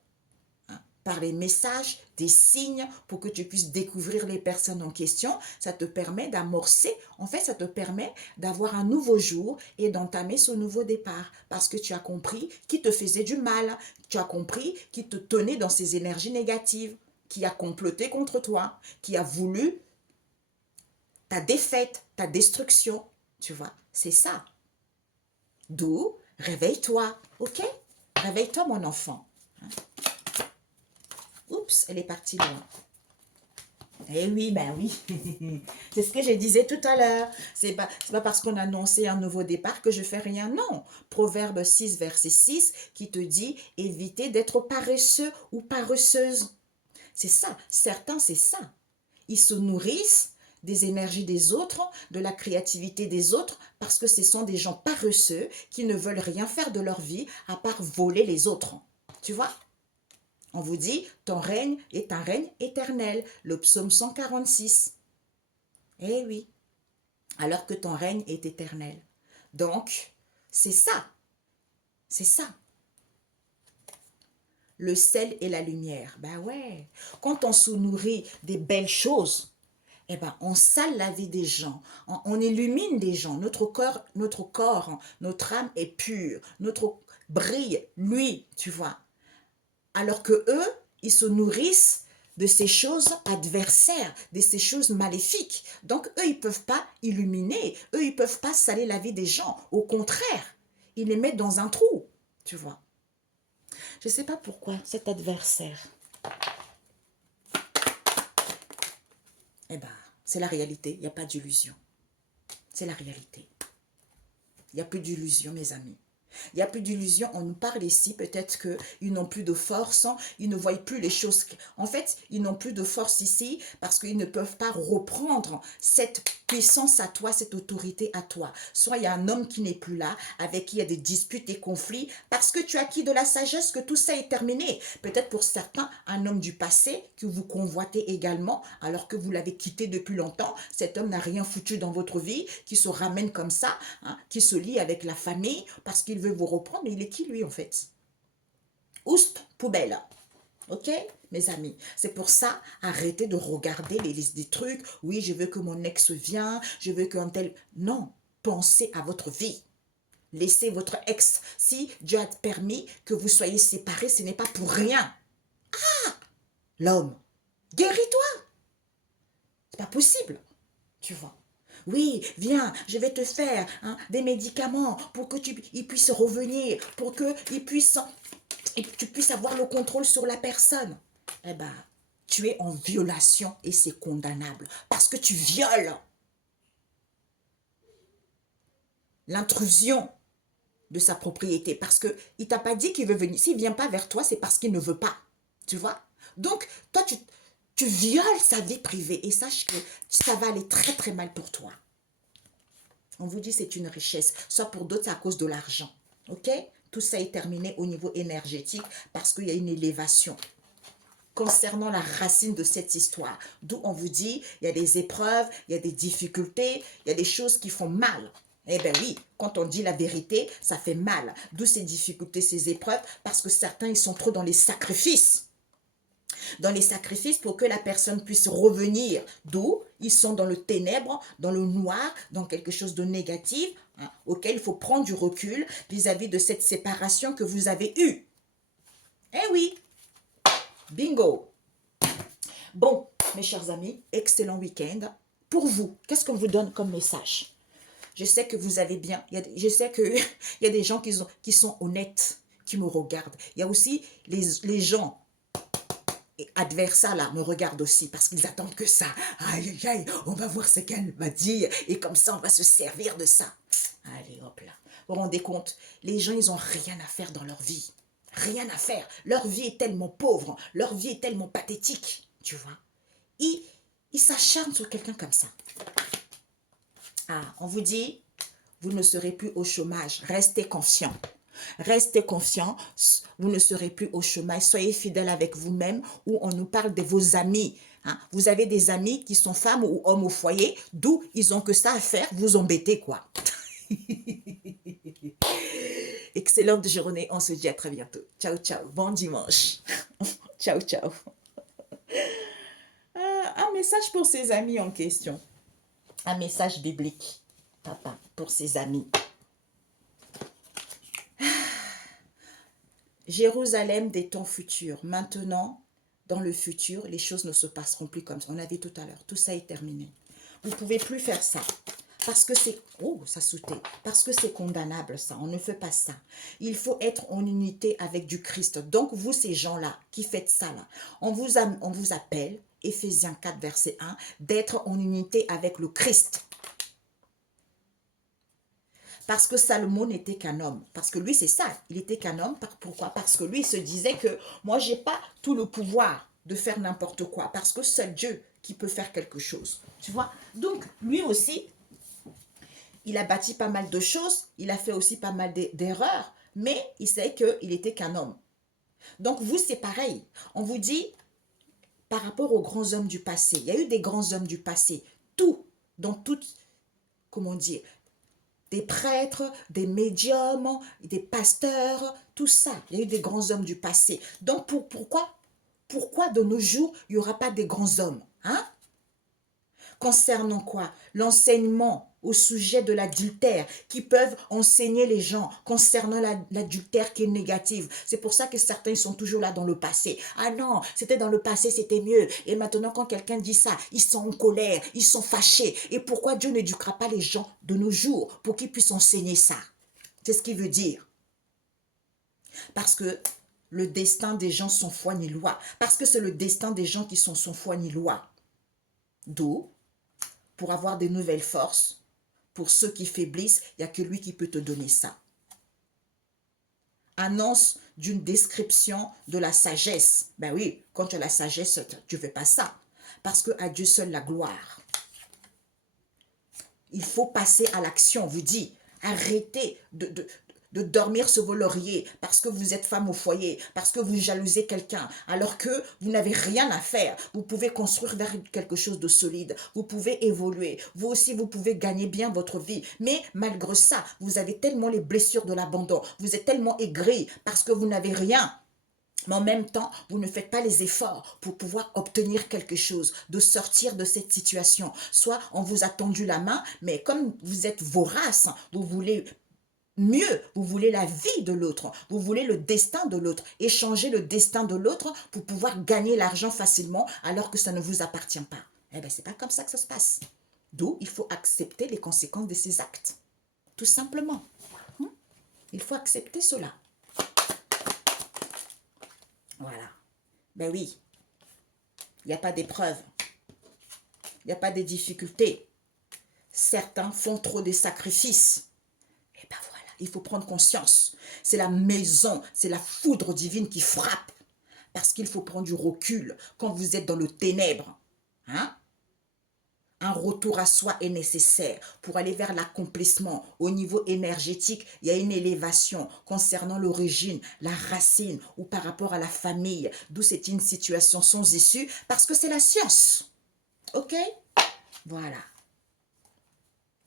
par les messages, des signes pour que tu puisses découvrir les personnes en question. Ça te permet d'amorcer, en fait, ça te permet d'avoir un nouveau jour et d'entamer ce nouveau départ parce que tu as compris qui te faisait du mal, tu as compris qui te tenait dans ces énergies négatives, qui a comploté contre toi, qui a voulu ta défaite, ta destruction, tu vois, c'est ça. D'où, réveille-toi, ok? Réveille-toi mon enfant. Oups, elle est partie loin. Eh oui, ben oui. C'est ce que je disais tout à l'heure. C'est pas parce qu'on a annoncé un nouveau départ que je fais rien. Non. Proverbe 6, verset 6, qui te dit évitez d'être paresseux ou paresseuse. C'est ça. Certains, c'est ça. Ils se nourrissent des énergies des autres, de la créativité des autres, parce que ce sont des gens paresseux qui ne veulent rien faire de leur vie à part voler les autres. Tu vois? On vous dit, ton règne est un règne éternel, le psaume 146. Eh oui, alors que ton règne est éternel. Donc, c'est ça, c'est ça. le sel et la lumière. Ben ouais, quand on se nourrit des belles choses, eh ben, on sale la vie des gens, on illumine des gens. Notre corps, notre âme est pure, notre brille, lui, tu vois. Alors que eux, ils se nourrissent de ces choses adversaires, de ces choses maléfiques. Donc, eux, ils ne peuvent pas illuminer, eux, ils ne peuvent pas saler la vie des gens. Au contraire, ils les mettent dans un trou, tu vois. Je ne sais pas pourquoi cet adversaire, eh ben, c'est la réalité, il n'y a pas d'illusion. C'est la réalité. Il n'y a plus d'illusion, mes amis. Il n'y a plus d'illusion. On nous parle ici, peut-être qu'ils n'ont plus de force, ils ne voient plus les choses. En fait, ils n'ont plus de force ici parce qu'ils ne peuvent pas reprendre cette puissance à toi, cette autorité à toi. Soit il y a un homme qui n'est plus là, avec qui il y a des disputes et conflits, parce que tu as acquis de la sagesse que tout ça est terminé. Peut-être pour certains, un homme du passé que vous convoitez également, alors que vous l'avez quitté depuis longtemps. Cet homme n'a rien foutu dans votre vie, qui se ramène comme ça, hein, qui se lie avec la famille, parce qu'il veut vous reprendre, mais il est qui lui en fait? Oust, poubelle. Ok, mes amis, c'est pour ça, arrêtez de regarder les listes des trucs. Oui, je veux que mon ex vienne, je veux qu'un tel... Non, pensez à votre vie. Laissez votre ex. Si Dieu a permis que vous soyez séparés, ce n'est pas pour rien. Ah, l'homme, guéris-toi. C'est pas possible, tu vois. Oui, viens, je vais te faire des médicaments pour que tu puisses revenir, pour que tu puisses avoir le contrôle sur la personne. Eh bien, tu es en violation et c'est condamnable parce que tu violes l'intrusion de sa propriété parce qu'il ne t'a pas dit qu'il veut venir. S'il ne vient pas vers toi, c'est parce qu'il ne veut pas. Tu vois? Donc, toi, tu violes sa vie privée et sache que ça va aller très très mal pour toi. On vous dit c'est une richesse, soit pour d'autres c'est à cause de l'argent. Ok? Tout ça est terminé au niveau énergétique parce qu'il y a une élévation concernant la racine de cette histoire. D'où on vous dit, il y a des épreuves, il y a des difficultés, il y a des choses qui font mal. Eh bien oui, quand on dit la vérité, ça fait mal. D'où ces difficultés, ces épreuves, parce que certains, ils sont trop dans les sacrifices. Dans les sacrifices pour que la personne puisse revenir. D'où ils sont dans le ténèbre, dans le noir, dans quelque chose de négatif, hein, auquel il faut prendre du recul vis-à-vis de cette séparation que vous avez eue. Eh oui, bingo. Bon, mes chers amis, excellent week-end. Pour vous, qu'est-ce qu'on vous donne comme message? Je sais que vous avez bien, je sais qu'il y a des gens qui sont honnêtes, qui me regardent. Il y a aussi les gens adversaires là me regardent aussi parce qu'ils attendent que ça. Aïe, aïe, aïe, on va voir ce qu'elle va dire et comme ça, on va se servir de ça. Allez, hop là. Vous vous rendez compte? Les gens, ils n'ont rien à faire dans leur vie. Rien à faire. Leur vie est tellement pauvre. Leur vie est tellement pathétique. Tu vois? Ils s'acharnent sur quelqu'un comme ça. Ah, on vous dit, vous ne serez plus au chômage. Restez confiants. Restez confiants, vous ne serez plus au chômage. Soyez fidèles avec vous-même ou on nous parle de vos amis. Hein. Vous avez des amis qui sont femmes ou hommes au foyer, d'où ils ont que ça à faire, vous embêtez quoi. Excellente journée, on se dit à très bientôt. Ciao, ciao, bon dimanche. Ciao, ciao. Un message pour ses amis en question. Un message biblique, papa, pour ses amis. Jérusalem des temps futurs. Maintenant, dans le futur, les choses ne se passeront plus comme ça. On a dit tout à l'heure, tout ça est terminé. Vous ne pouvez plus faire ça. Parce que c'est... Oh, ça sautait. Parce que c'est condamnable, ça. On ne fait pas ça. Il faut être en unité avec du Christ. Donc, vous, ces gens-là, qui faites ça, là, on vous appelle, Éphésiens 4, verset 1, d'être en unité avec le Christ. Parce que Salomon n'était qu'un homme. Parce que lui, c'est ça. Il était qu'un homme. Pourquoi? Parce que lui, il se disait que moi, je n'ai pas tout le pouvoir de faire n'importe quoi. Parce que seul Dieu qui peut faire quelque chose. Tu vois? Donc, lui aussi, il a bâti pas mal de choses. Il a fait aussi pas mal d'erreurs. Mais il sait qu'il était qu'un homme. Donc, vous, c'est pareil. On vous dit, par rapport aux grands hommes du passé, il y a eu des grands hommes du passé. Tout, dans toute, comment dire, des prêtres, des médiums, des pasteurs, tout ça. Il y a eu des grands hommes du passé. Donc pourquoi de nos jours, il n'y aura pas des grands hommes, hein? Concernant quoi? L'enseignement au sujet de l'adultère, qui peuvent enseigner les gens concernant l'adultère qui est négative. C'est pour ça que certains sont toujours là dans le passé. Ah non, c'était dans le passé, c'était mieux. Et maintenant, quand quelqu'un dit ça, ils sont en colère, ils sont fâchés. Et pourquoi Dieu n'éduquera pas les gens de nos jours pour qu'ils puissent enseigner ça? C'est ce qu'il veut dire. Parce que le destin des gens sans foi ni loi. Parce que c'est le destin des gens qui sont sans foi ni loi. D'où, pour avoir des nouvelles forces, pour ceux qui faiblissent, il n'y a que lui qui peut te donner ça. Annonce d'une description de la sagesse. Ben oui, quand tu as la sagesse, tu ne fais pas ça. Parce que à Dieu seul la gloire. Il faut passer à l'action, vous dit. Arrêtez de dormir sur vos lauriers parce que vous êtes femme au foyer, parce que vous jalousez quelqu'un, alors que vous n'avez rien à faire. Vous pouvez construire vers quelque chose de solide. Vous pouvez évoluer. Vous aussi, vous pouvez gagner bien votre vie. Mais malgré ça, vous avez tellement les blessures de l'abandon. Vous êtes tellement aigri parce que vous n'avez rien. Mais en même temps, vous ne faites pas les efforts pour pouvoir obtenir quelque chose, de sortir de cette situation. Soit on vous a tendu la main, mais comme vous êtes vorace, vous voulez mieux, vous voulez la vie de l'autre, vous voulez le destin de l'autre, échanger le destin de l'autre pour pouvoir gagner l'argent facilement alors que ça ne vous appartient pas. Eh bien, c'est pas comme ça que ça se passe. D'où il faut accepter les conséquences de ces actes. Tout simplement. Il faut accepter cela. Voilà. Ben oui, il n'y a pas d'épreuve. Il n'y a pas de difficultés. Certains font trop de sacrifices. Et ben voilà, il faut prendre conscience. C'est la maison, c'est la foudre divine qui frappe. Parce qu'il faut prendre du recul quand vous êtes dans le ténèbre. Hein? Un retour à soi est nécessaire pour aller vers l'accomplissement. Au niveau énergétique, il y a une élévation concernant l'origine, la racine ou par rapport à la famille, d'où c'est une situation sans issue, parce que c'est la science. Ok? Voilà.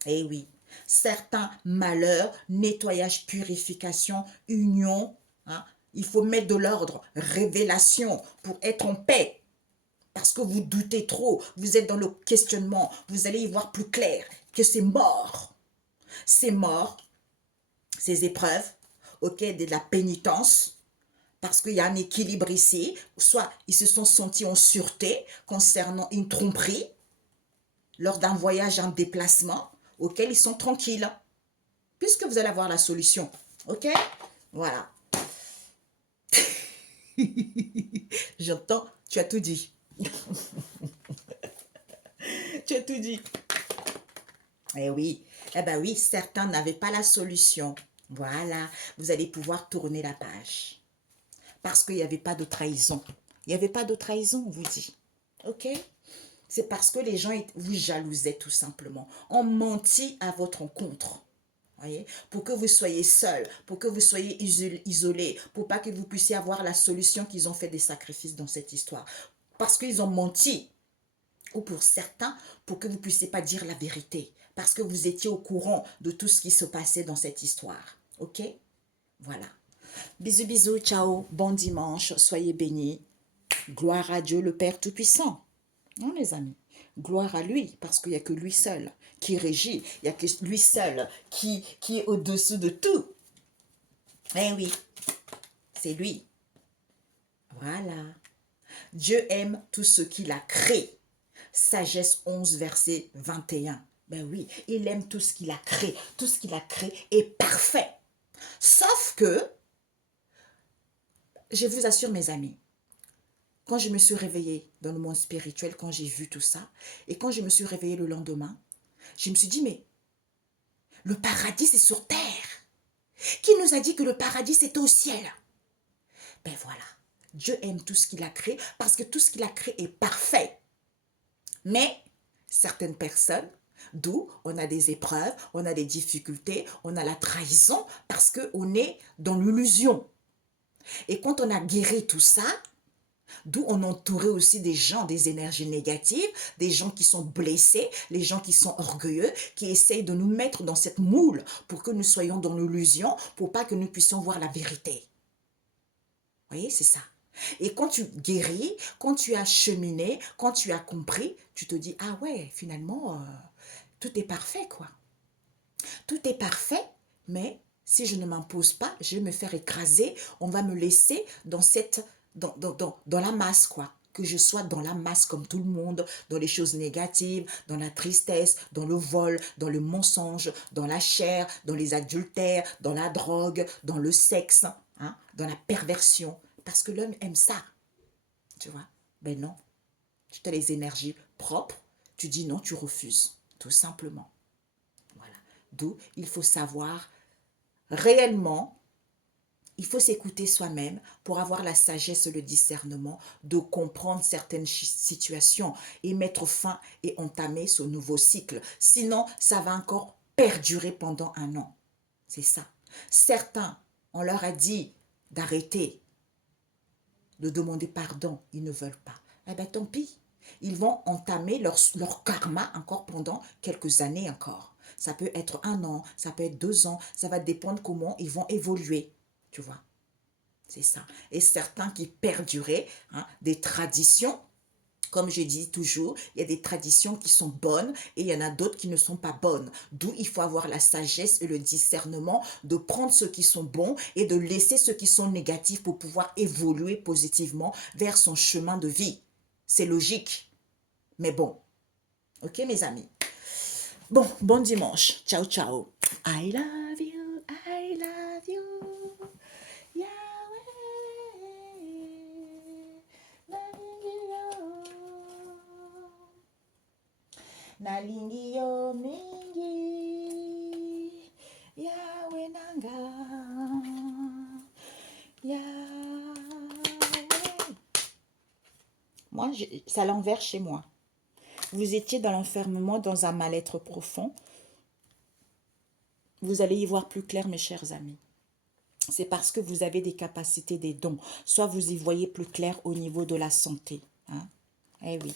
Eh oui, certains malheurs, nettoyage, purification, union, hein, il faut mettre de l'ordre, révélation pour être en paix. Parce que vous doutez trop, vous êtes dans le questionnement, vous allez y voir plus clair que c'est mort. C'est mort, ces épreuves, ok, de la pénitence, parce qu'il y a un équilibre ici, soit ils se sont sentis en sûreté concernant une tromperie, lors d'un voyage, un déplacement, auquel ils sont tranquilles, puisque vous allez avoir la solution, ok, voilà. J'entends, tu as tout dit. Tu as tout dit. Eh oui, eh ben oui, certains n'avaient pas la solution. Voilà, vous allez pouvoir tourner la page. Parce qu'il n'y avait pas de trahison. Il n'y avait pas de trahison, on vous dit. Ok? C'est parce que les gens vous jalousaient tout simplement. On mentit à votre encontre. Voyez? Pour que vous soyez seul, pour que vous soyez isolé, pour pas que vous puissiez avoir la solution qu'ils ont fait des sacrifices dans cette histoire. Parce qu'ils ont menti. Ou pour certains, pour que vous ne puissiez pas dire la vérité. Parce que vous étiez au courant de tout ce qui se passait dans cette histoire. Ok? Voilà. Bisous, bisous, ciao. Bon dimanche. Soyez bénis. Gloire à Dieu, le Père Tout-Puissant. Non, les amis. Gloire à lui, parce qu'il n'y a que lui seul qui régit. Il n'y a que lui seul qui est au-dessous de tout. Eh oui, c'est lui. Voilà. Dieu aime tout ce qu'il a créé. Sagesse 11, verset 21. Ben oui, il aime tout ce qu'il a créé. Tout ce qu'il a créé est parfait. Sauf que, je vous assure mes amis, quand je me suis réveillée dans le monde spirituel, quand j'ai vu tout ça, et quand je me suis réveillée le lendemain, je me suis dit, mais le paradis c'est sur terre. Qui nous a dit que le paradis c'est au ciel? Ben voilà, Dieu aime tout ce qu'il a créé parce que tout ce qu'il a créé est parfait. Mais certaines personnes, d'où on a des épreuves, on a des difficultés, on a la trahison parce qu'on est dans l'illusion. Et quand on a guéri tout ça, D'où on entourait aussi des gens, des énergies négatives, des gens qui sont blessés, les gens qui sont orgueilleux, qui essayent de nous mettre dans cette moule pour que nous soyons dans l'illusion, pour pas que nous puissions voir la vérité. Vous voyez, c'est ça. Et quand tu guéris, quand tu as cheminé, quand tu as compris, tu te dis, ah ouais, finalement, tout est parfait, quoi. Tout est parfait, mais si je ne m'impose pas, je vais me faire écraser, on va me laisser dans cette, dans la masse, quoi. Que je sois dans la masse comme tout le monde, dans les choses négatives, dans la tristesse, dans le vol, dans le mensonge, dans la chair, dans les adultères, dans la drogue, dans le sexe, hein, dans la perversion. Parce que l'homme aime ça, tu vois. Ben non, tu as les énergies propres, tu dis non, tu refuses, tout simplement. Voilà. D'où il faut savoir réellement, il faut s'écouter soi-même pour avoir la sagesse et le discernement de comprendre certaines situations et mettre fin et entamer ce nouveau cycle. Sinon, ça va encore perdurer pendant un an. C'est ça. Certains, on leur a dit d'arrêter, de demander pardon. Ils ne veulent pas. Eh bien, tant pis. Ils vont entamer leur karma encore pendant quelques années encore. Ça peut être un an, ça peut être 2 ans, ça va dépendre comment ils vont évoluer. Tu vois, c'est ça. Et certains qui perduraient, hein, des traditions, comme je dis toujours, il y a des traditions qui sont bonnes et il y en a d'autres qui ne sont pas bonnes. D'où il faut avoir la sagesse et le discernement de prendre ceux qui sont bons et de laisser ceux qui sont négatifs pour pouvoir évoluer positivement vers son chemin de vie. C'est logique. Mais bon, ok mes amis. Bon, bon dimanche. Ciao, ciao. I love you, I love you. Nalingi yo mingi Yahweh nanga Yahweh. Moi, c'est à l'envers chez moi. Vous étiez dans l'enfermement, dans un mal-être profond. Vous allez y voir plus clair, mes chers amis. C'est parce que vous avez des capacités, des dons. Soit vous y voyez plus clair au niveau de la santé. Hein? Eh oui.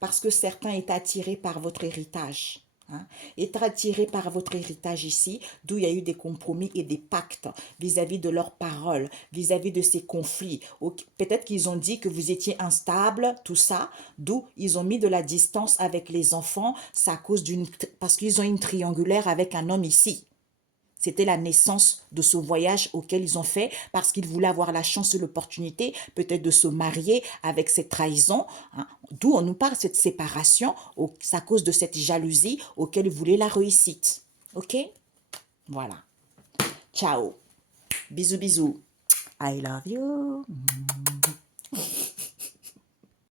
Parce que certains étaient attirés par votre héritage. Hein, être attirés par votre héritage ici, d'où il y a eu des compromis et des pactes vis-à-vis de leurs paroles, vis-à-vis de ces conflits. Peut-être qu'ils ont dit que vous étiez instable, tout ça, d'où ils ont mis de la distance avec les enfants, c'est à cause parce qu'ils ont une triangulaire avec un homme ici. C'était la naissance de ce voyage auquel ils ont fait parce qu'ils voulaient avoir la chance et l'opportunité peut-être de se marier avec cette trahison. Hein. D'où on nous parle de cette séparation, c'est à cause de cette jalousie auquel ils voulaient la réussite. Ok? Voilà. Ciao. Bisous, bisous. I love you.